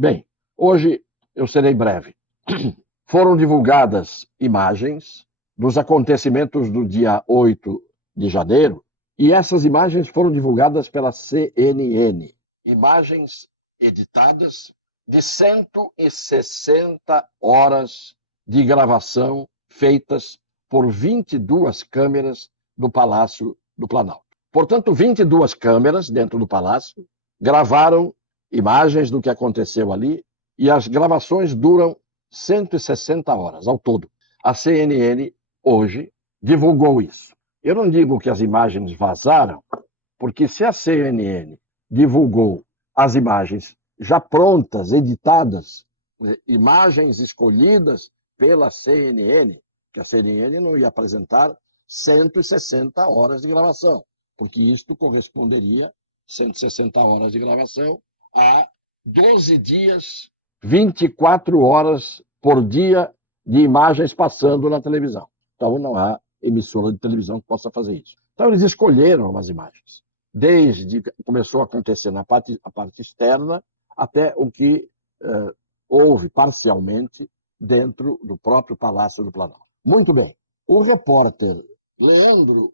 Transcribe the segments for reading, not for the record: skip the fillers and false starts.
Bem, hoje eu serei breve. Foram divulgadas imagens dos acontecimentos do dia 8 de janeiro e essas imagens foram divulgadas pela CNN. Imagens editadas de 160 horas de gravação feitas por 22 câmeras do Palácio do Planalto. Portanto, 22 câmeras dentro do Palácio gravaram imagens do que aconteceu ali e as gravações duram 160 horas ao todo. A CNN hoje divulgou isso. Eu não digo que as imagens vazaram, porque se a CNN divulgou as imagens já prontas, editadas, imagens escolhidas pela CNN, que a CNN não ia apresentar 160 horas de gravação, porque isto corresponderia, 160 horas de gravação, a 12 dias, 24 horas por dia de imagens passando na televisão. Então não há emissora de televisão que possa fazer isso. Então eles escolheram as imagens, desde que começou a acontecer a parte externa até o que houve parcialmente dentro do próprio Palácio do Planalto. Muito bem. O repórter Leandro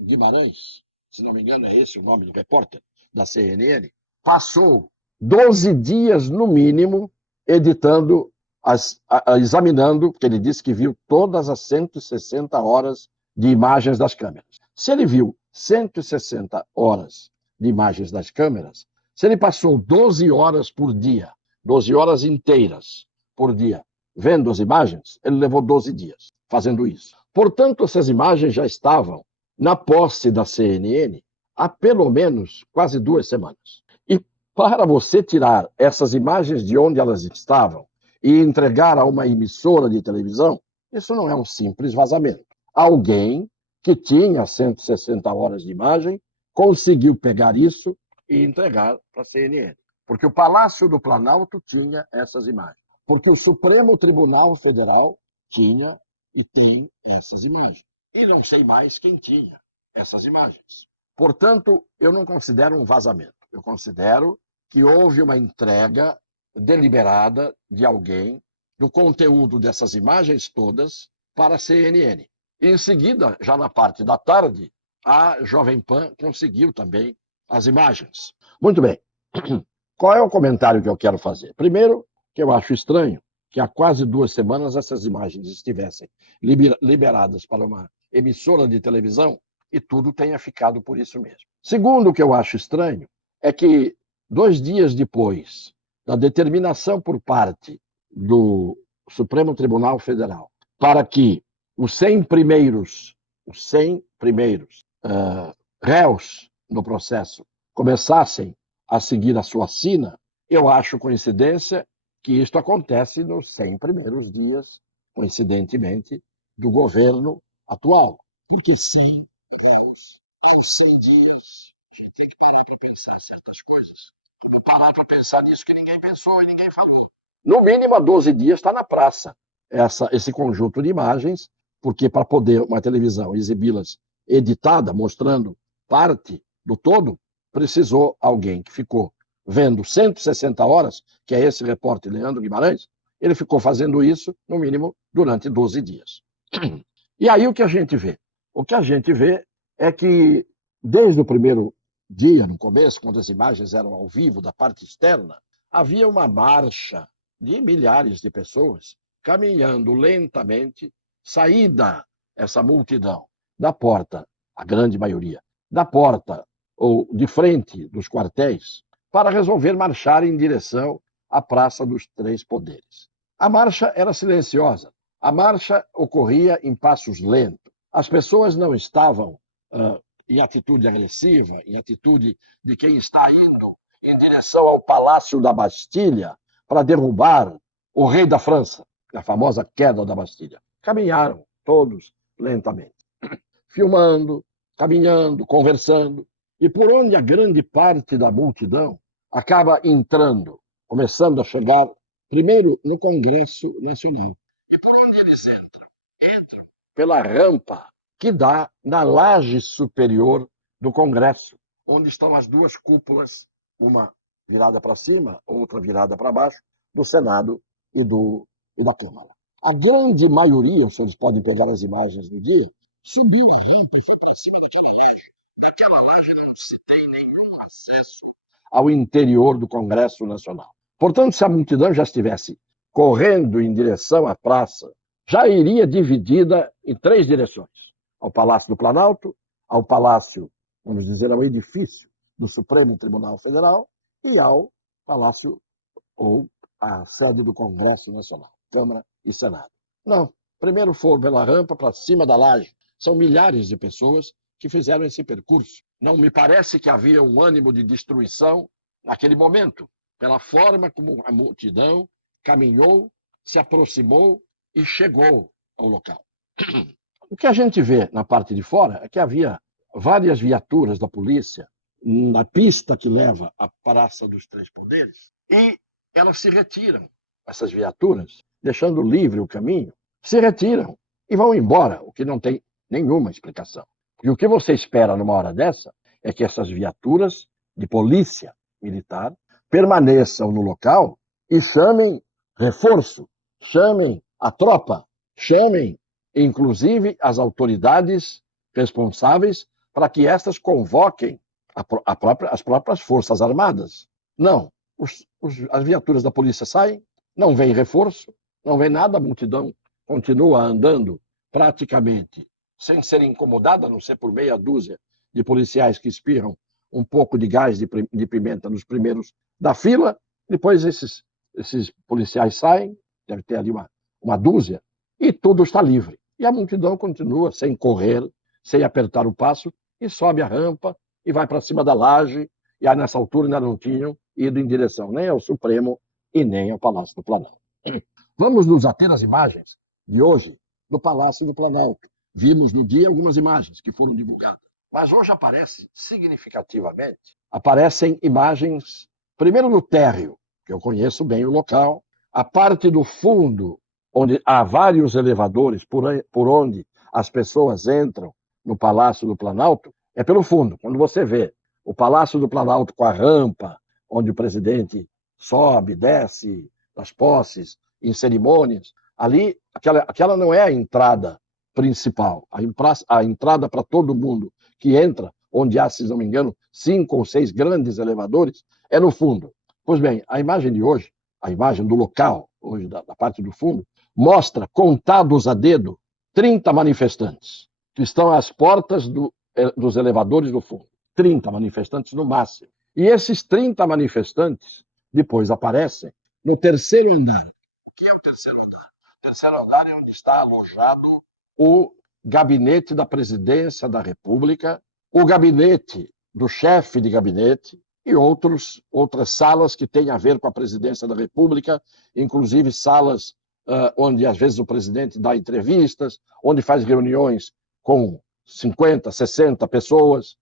Guimarães, se não me engano é esse o nome do repórter da CNN, passou 12 dias no mínimo editando, examinando, porque ele disse que viu todas as 160 horas de imagens das câmeras. Se ele viu 160 horas de imagens das câmeras, se ele passou 12 horas por dia, 12 horas inteiras por dia, vendo as imagens, ele levou 12 dias fazendo isso. Portanto, essas imagens já estavam na posse da CNN há pelo menos quase 2 semanas. E para você tirar essas imagens de onde elas estavam e entregar a uma emissora de televisão, isso não é um simples vazamento. Alguém que tinha 160 horas de imagem conseguiu pegar isso e entregar para a CNN. Porque o Palácio do Planalto tinha essas imagens. Porque o Supremo Tribunal Federal tinha e tem essas imagens. E não sei mais quem tinha essas imagens. Portanto, eu não considero um vazamento. Eu considero que houve uma entrega deliberada de alguém do conteúdo dessas imagens todas para a CNN. E, em seguida, já na parte da tarde, a Jovem Pan conseguiu também as imagens. Muito bem. Qual é o comentário que eu quero fazer? Primeiro, que eu acho estranho que há quase 2 semanas essas imagens estivessem liberadas para uma emissora de televisão e tudo tenha ficado por isso mesmo. Segundo, o que eu acho estranho é que 2 dias depois da determinação por parte do Supremo Tribunal Federal para que os 100 primeiros réus no processo começassem a seguir a sua sina, eu acho coincidência que isto acontece nos 100 primeiros dias, coincidentemente, do governo atual. Porque 100 réus aos 100 dias, a gente tem que parar para pensar certas coisas. Como parar para pensar nisso que ninguém pensou e ninguém falou. No mínimo, há 12 dias está na praça esse conjunto de imagens, porque para poder uma televisão exibi-las editada, mostrando parte do todo, precisou alguém que ficou vendo 160 horas, que é esse repórter Leandro Guimarães, ele ficou fazendo isso, no mínimo, durante 12 dias. E aí o que a gente vê? O que a gente vê é que, desde o primeiro dia, no começo, quando as imagens eram ao vivo, da parte externa, havia uma marcha de milhares de pessoas caminhando lentamente, saída essa multidão da porta, a grande maioria, da porta ou de frente dos quartéis, para resolver marchar em direção à Praça dos Três Poderes. A marcha era silenciosa, a marcha ocorria em passos lentos. As pessoas não estavam em atitude agressiva, em atitude de quem está indo em direção ao Palácio da Bastilha para derrubar o rei da França, a famosa queda da Bastilha. Caminharam todos lentamente, filmando, caminhando, conversando. E por onde a grande parte da multidão acaba entrando, começando a chegar, primeiro no Congresso Nacional. E por onde eles entram? Entram pela rampa que dá na laje superior do Congresso, onde estão as duas cúpulas, uma virada para cima, outra virada para baixo, do Senado e da Câmara. A grande maioria, os senhores podem pegar as imagens do dia, subiu a rampa e foi para cima daquela laje. Naquela laje não se tem nenhum acesso ao interior do Congresso Nacional. Portanto, se a multidão já estivesse correndo em direção à praça, já iria dividida em 3 direções: ao Palácio do Planalto, ao Palácio, vamos dizer, ao edifício do Supremo Tribunal Federal e ao Palácio ou à sede do Congresso Nacional, Câmara e Senado. Não, primeiro foram pela rampa para cima da laje. São milhares de pessoas que fizeram esse percurso. Não me parece que havia um ânimo de destruição naquele momento, pela forma como a multidão caminhou, se aproximou e chegou ao local. O que a gente vê na parte de fora é que havia várias viaturas da polícia na pista que leva à Praça dos Três Poderes e elas se retiram, essas viaturas, deixando livre o caminho, se retiram e vão embora, o que não tem nenhuma explicação. E o que você espera numa hora dessa é que essas viaturas de polícia militar permaneçam no local e chamem reforço, chamem a tropa, chamem inclusive as autoridades responsáveis para que estas convoquem as próprias Forças Armadas. Não, as viaturas da polícia saem, não vem reforço, não vem nada, a multidão continua andando praticamente sem ser incomodada, a não ser por meia dúzia de policiais que espirram um pouco de gás de pimenta nos primeiros da fila, depois esses policiais saem, deve ter ali uma dúzia, e tudo está livre. E a multidão continua sem correr, sem apertar o passo, e sobe a rampa e vai para cima da laje, e aí nessa altura ainda não tinham ido em direção nem ao Supremo e nem ao Palácio do Planalto. Vamos nos ater às imagens de hoje do Palácio do Planalto. Vimos no dia algumas imagens que foram divulgadas. Mas hoje aparecem imagens, primeiro no térreo, que eu conheço bem o local, a parte do fundo, onde há vários elevadores por onde as pessoas entram no Palácio do Planalto, é pelo fundo. Quando você vê o Palácio do Planalto com a rampa, onde o presidente sobe, desce das posses, em cerimônias, ali, aquela não é a entrada principal. A entrada para todo mundo que entra, onde há, se não me engano, 5 ou 6 grandes elevadores, é no fundo. Pois bem, a imagem de hoje, a imagem do local, hoje da parte do fundo, mostra, contados a dedo, 30 manifestantes que estão às portas dos elevadores do fundo. 30 manifestantes no máximo. E esses 30 manifestantes depois aparecem no terceiro andar. O que é o terceiro andar? O terceiro andar é onde está alojado o gabinete da presidência da República, o gabinete do chefe de gabinete e outras salas que têm a ver com a presidência da República, inclusive salas onde às vezes o presidente dá entrevistas, onde faz reuniões com 50, 60 pessoas,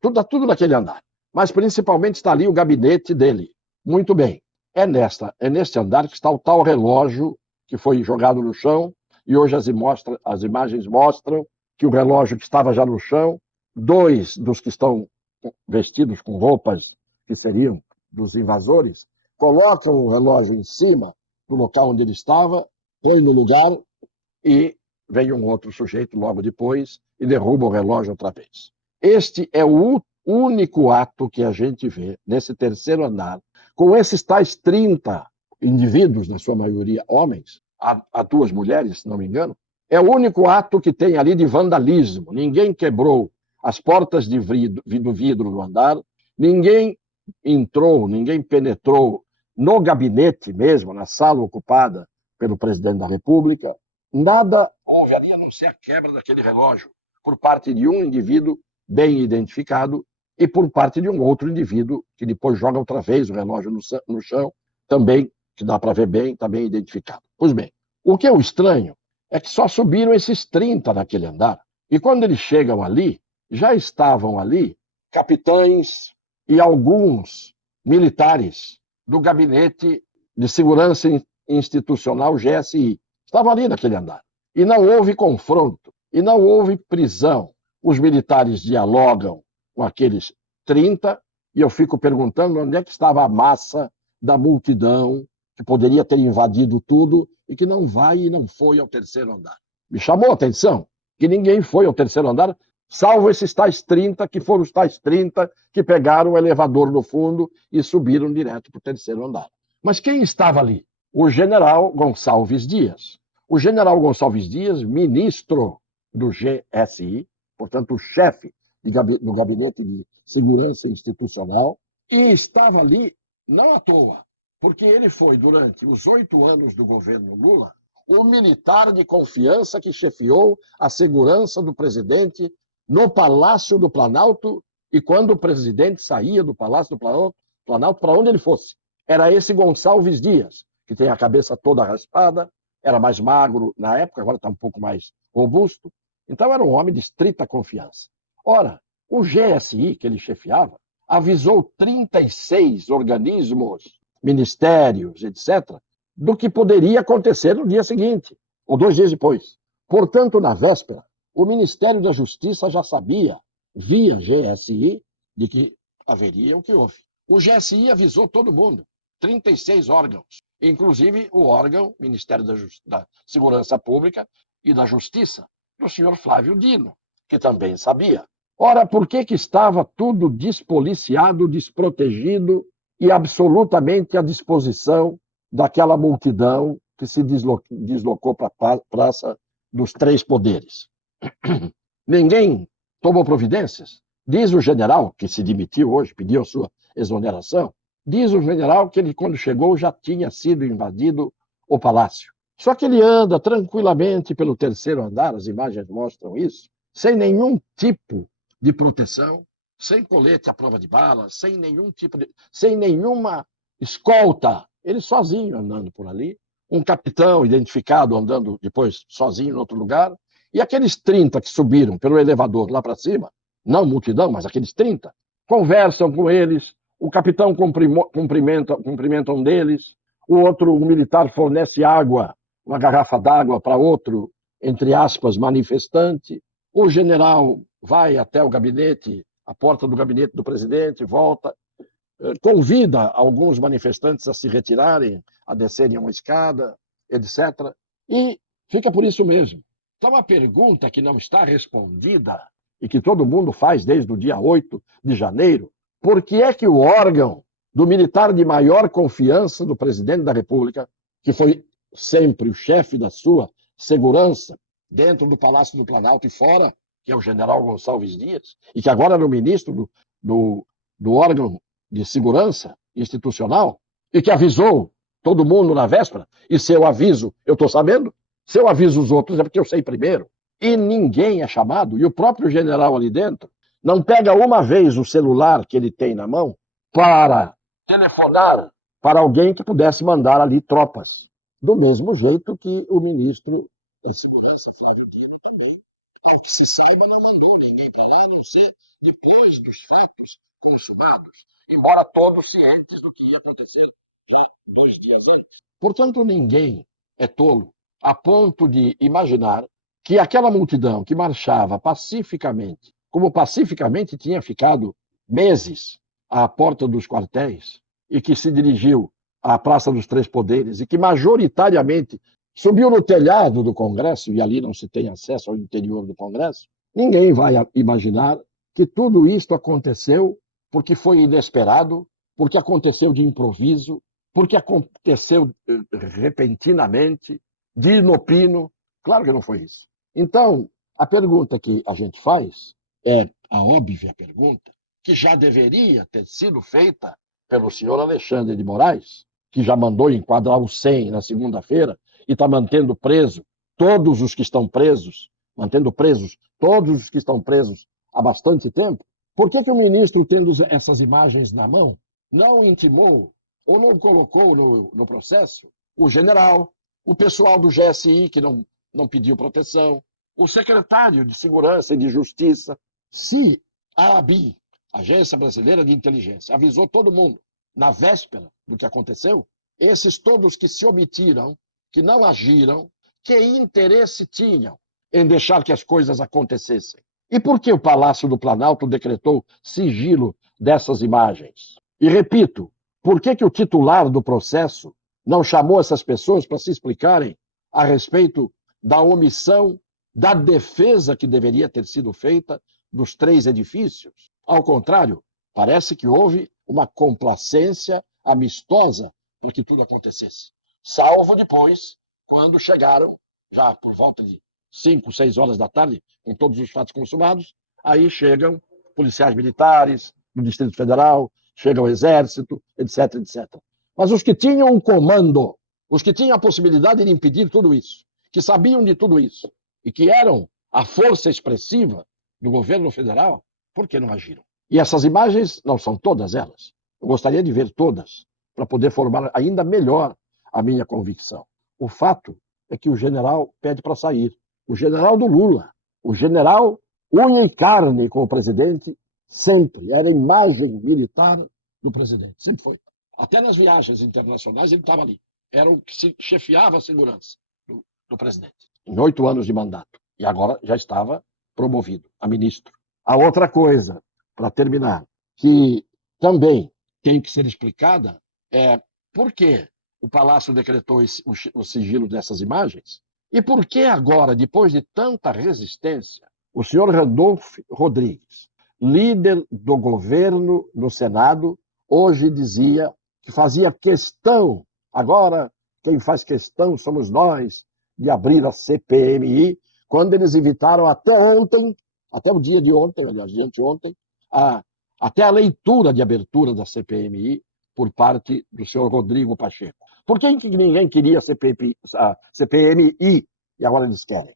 tudo naquele andar. Mas principalmente está ali o gabinete dele. Muito bem, é neste andar que está o tal relógio que foi jogado no chão, e hoje as imagens mostram que o relógio que estava já no chão, 2 dos que estão vestidos com roupas que seriam dos invasores, colocam o relógio em cima do local onde ele estava, põe no lugar e vem um outro sujeito logo depois e derruba o relógio outra vez. Este é o único ato que a gente vê nesse terceiro andar, com esses tais 30 indivíduos, na sua maioria homens, há 2 mulheres, se não me engano, é o único ato que tem ali de vandalismo. Ninguém quebrou as portas do vidro do andar, ninguém entrou, ninguém penetrou no gabinete mesmo, na sala ocupada pelo presidente da República. Nada houve ali a não ser a quebra daquele relógio por parte de um indivíduo bem identificado e por parte de um outro indivíduo que depois joga outra vez o relógio no chão, também, que dá para ver bem, está bem identificado. Pois bem, o que é o estranho é que só subiram esses 30 naquele andar. E quando eles chegam ali, já estavam ali capitães e alguns militares do Gabinete de Segurança Institucional, GSI. Estavam ali naquele andar. E não houve confronto, e não houve prisão. Os militares dialogam com aqueles 30 E eu fico perguntando onde é que estava a massa da multidão que poderia ter invadido tudo e que não vai e não foi ao terceiro andar. Me chamou a atenção que ninguém foi ao terceiro andar, salvo esses tais 30, que foram os tais 30 que pegaram o elevador no fundo e subiram direto para o terceiro andar. Mas quem estava ali? O general Gonçalves Dias. O general Gonçalves Dias, ministro do GSI, portanto, o chefe do Gabinete de Segurança Institucional, e estava ali não à toa, porque ele foi, durante os 8 anos do governo Lula, o militar de confiança que chefiou a segurança do presidente no Palácio do Planalto e quando o presidente saía do Palácio do Planalto para onde ele fosse. Era esse Gonçalves Dias, que tem a cabeça toda raspada, era mais magro na época, agora está um pouco mais robusto. Então era um homem de estrita confiança. Ora, o GSI que ele chefiava avisou 36 organismos, ministérios, etc., do que poderia acontecer no dia seguinte, ou 2 dias depois. Portanto, na véspera, o Ministério da Justiça já sabia, via GSI, de que haveria o que houve. O GSI avisou todo mundo, 36 órgãos, inclusive o órgão Ministério da Segurança Pública e da Justiça, do senhor Flávio Dino, que também sabia. Ora, por que estava tudo despoliciado, desprotegido e absolutamente à disposição daquela multidão que se deslocou para a Praça dos Três Poderes? Ninguém tomou providências. Diz o general, que se demitiu hoje, pediu a sua exoneração, diz o general que ele, quando chegou, já tinha sido invadido o palácio. Só que ele anda tranquilamente pelo terceiro andar, as imagens mostram isso, sem nenhum tipo de proteção, sem colete à prova de bala, sem nenhuma escolta. Ele sozinho andando por ali, um capitão identificado andando depois sozinho em outro lugar, e aqueles 30 que subiram pelo elevador lá para cima, não multidão, mas aqueles 30, conversam com eles, o capitão cumprimenta um deles, o outro, um militar, fornece água, uma garrafa d'água para outro, entre aspas, manifestante. O general vai até o gabinete, a porta do gabinete do presidente, volta, convida alguns manifestantes a se retirarem, a descerem uma escada, etc. E fica por isso mesmo. Então, a pergunta que não está respondida e que todo mundo faz desde o dia 8 de janeiro, por que é que o órgão do militar de maior confiança do presidente da República, que foi sempre o chefe da sua segurança, dentro do Palácio do Planalto e fora, que é o general Gonçalves Dias, e que agora é o ministro do órgão de segurança institucional, e que avisou todo mundo na véspera, e se eu aviso, eu estou sabendo, se eu aviso os outros é porque eu sei primeiro. E ninguém é chamado, e o próprio general ali dentro não pega uma vez o celular que ele tem na mão para telefonar para alguém que pudesse mandar ali tropas. Do mesmo jeito que o ministro da Segurança, Flávio Dino, também, ao que se saiba, não mandou ninguém para lá, a não ser depois dos fatos consumados, embora todos cientes do que ia acontecer já 2 dias antes. Portanto, ninguém é tolo a ponto de imaginar que aquela multidão que marchava pacificamente, como pacificamente tinha ficado meses à porta dos quartéis, e que se dirigiu à Praça dos Três Poderes, e que majoritariamente subiu no telhado do Congresso, e ali não se tem acesso ao interior do Congresso, ninguém vai imaginar que tudo isto aconteceu porque foi inesperado, porque aconteceu de improviso, porque aconteceu repentinamente, de inopino. Claro que não foi isso. Então, a pergunta que a gente faz é a óbvia pergunta, que já deveria ter sido feita pelo senhor Alexandre de Moraes, que já mandou enquadrar o 100 na segunda-feira e está mantendo preso todos os que estão presos, mantendo presos todos os que estão presos há bastante tempo. Por que o ministro, tendo essas imagens na mão, não intimou ou não colocou no processo o general, o pessoal do GSI, que não pediu proteção, o secretário de Segurança e de Justiça? Se a ABIN, Agência Brasileira de Inteligência, avisou todo mundo na véspera do que aconteceu, esses todos que se omitiram, que não agiram, que interesse tinham em deixar que as coisas acontecessem? E por que o Palácio do Planalto decretou sigilo dessas imagens. E repito, por que o titular do processo não chamou essas pessoas para se explicarem a respeito da omissão da defesa que deveria ter sido feita dos 3 edifícios? Ao contrário, parece que houve uma complacência amistosa para que tudo acontecesse. Salvo depois, quando chegaram, já por volta de 5, 6 horas da tarde, com todos os fatos consumados, aí chegam policiais militares do Distrito Federal, chega o Exército, etc, etc. Mas os que tinham o comando, os que tinham a possibilidade de impedir tudo isso, que sabiam de tudo isso, e que eram a força expressiva do governo federal, por que não agiram? E essas imagens não são todas elas. Eu gostaria de ver todas, para poder formar ainda melhor a minha convicção. O fato é que o general pede para sair. O general do Lula, o general unha e carne com o presidente, sempre era a imagem militar do presidente, sempre foi. Até nas viagens internacionais ele estava ali. Era o que chefiava a segurança do presidente. Em 8 anos de mandato. E agora já estava promovido a ministro. A outra coisa, para terminar, que também tem que ser explicada é por que o Palácio decretou o sigilo dessas imagens e por que agora, depois de tanta resistência, o senhor Randolfo Rodrigues, líder do governo no Senado, hoje dizia que fazia questão, agora quem faz questão somos nós, de abrir a CPMI, quando eles evitaram até ontem, até o dia de ontem, aliás, de anteontem, até a leitura de abertura da CPMI por parte do senhor Rodrigo Pacheco. Por que ninguém queria a CPMI e agora eles querem?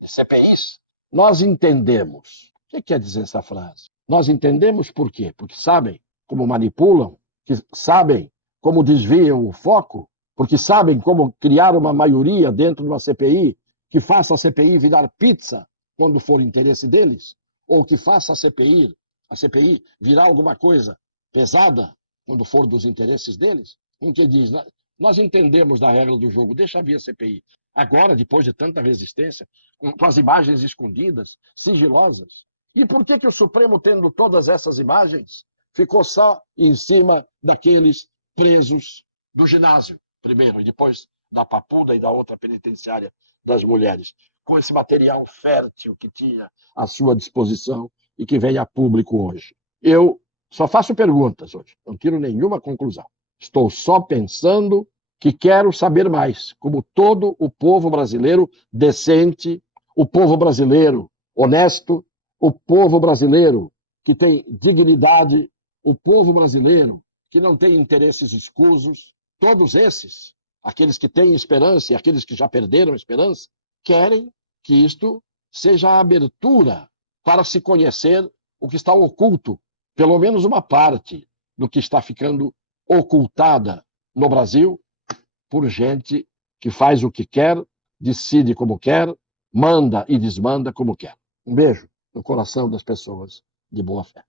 De CPIs, nós entendemos. O que quer dizer essa frase? Nós entendemos por quê? Porque sabem como manipulam, que sabem como desviam o foco, porque sabem como criar uma maioria dentro de uma CPI que faça a CPI virar pizza quando for interesse deles, ou que faça a CPI virar alguma coisa pesada quando for dos interesses deles. Um que diz, nós entendemos da regra do jogo, deixa vir a CPI. Agora, depois de tanta resistência, com as imagens escondidas, sigilosas. E por que o Supremo, tendo todas essas imagens, ficou só em cima daqueles presos do ginásio, primeiro, e depois da Papuda e da outra penitenciária das mulheres, com esse material fértil que tinha à sua disposição e que vem a público hoje? Eu só faço perguntas hoje, não tiro nenhuma conclusão. Estou só pensando que quero saber mais, como todo o povo brasileiro decente, o povo brasileiro honesto, o povo brasileiro que tem dignidade, o povo brasileiro que não tem interesses escusos, todos esses, aqueles que têm esperança e aqueles que já perderam a esperança, querem que isto seja a abertura para se conhecer o que está oculto, pelo menos uma parte do que está ficando ocultada no Brasil por gente que faz o que quer, decide como quer, manda e desmanda como quer. Um beijo no coração das pessoas de boa fé.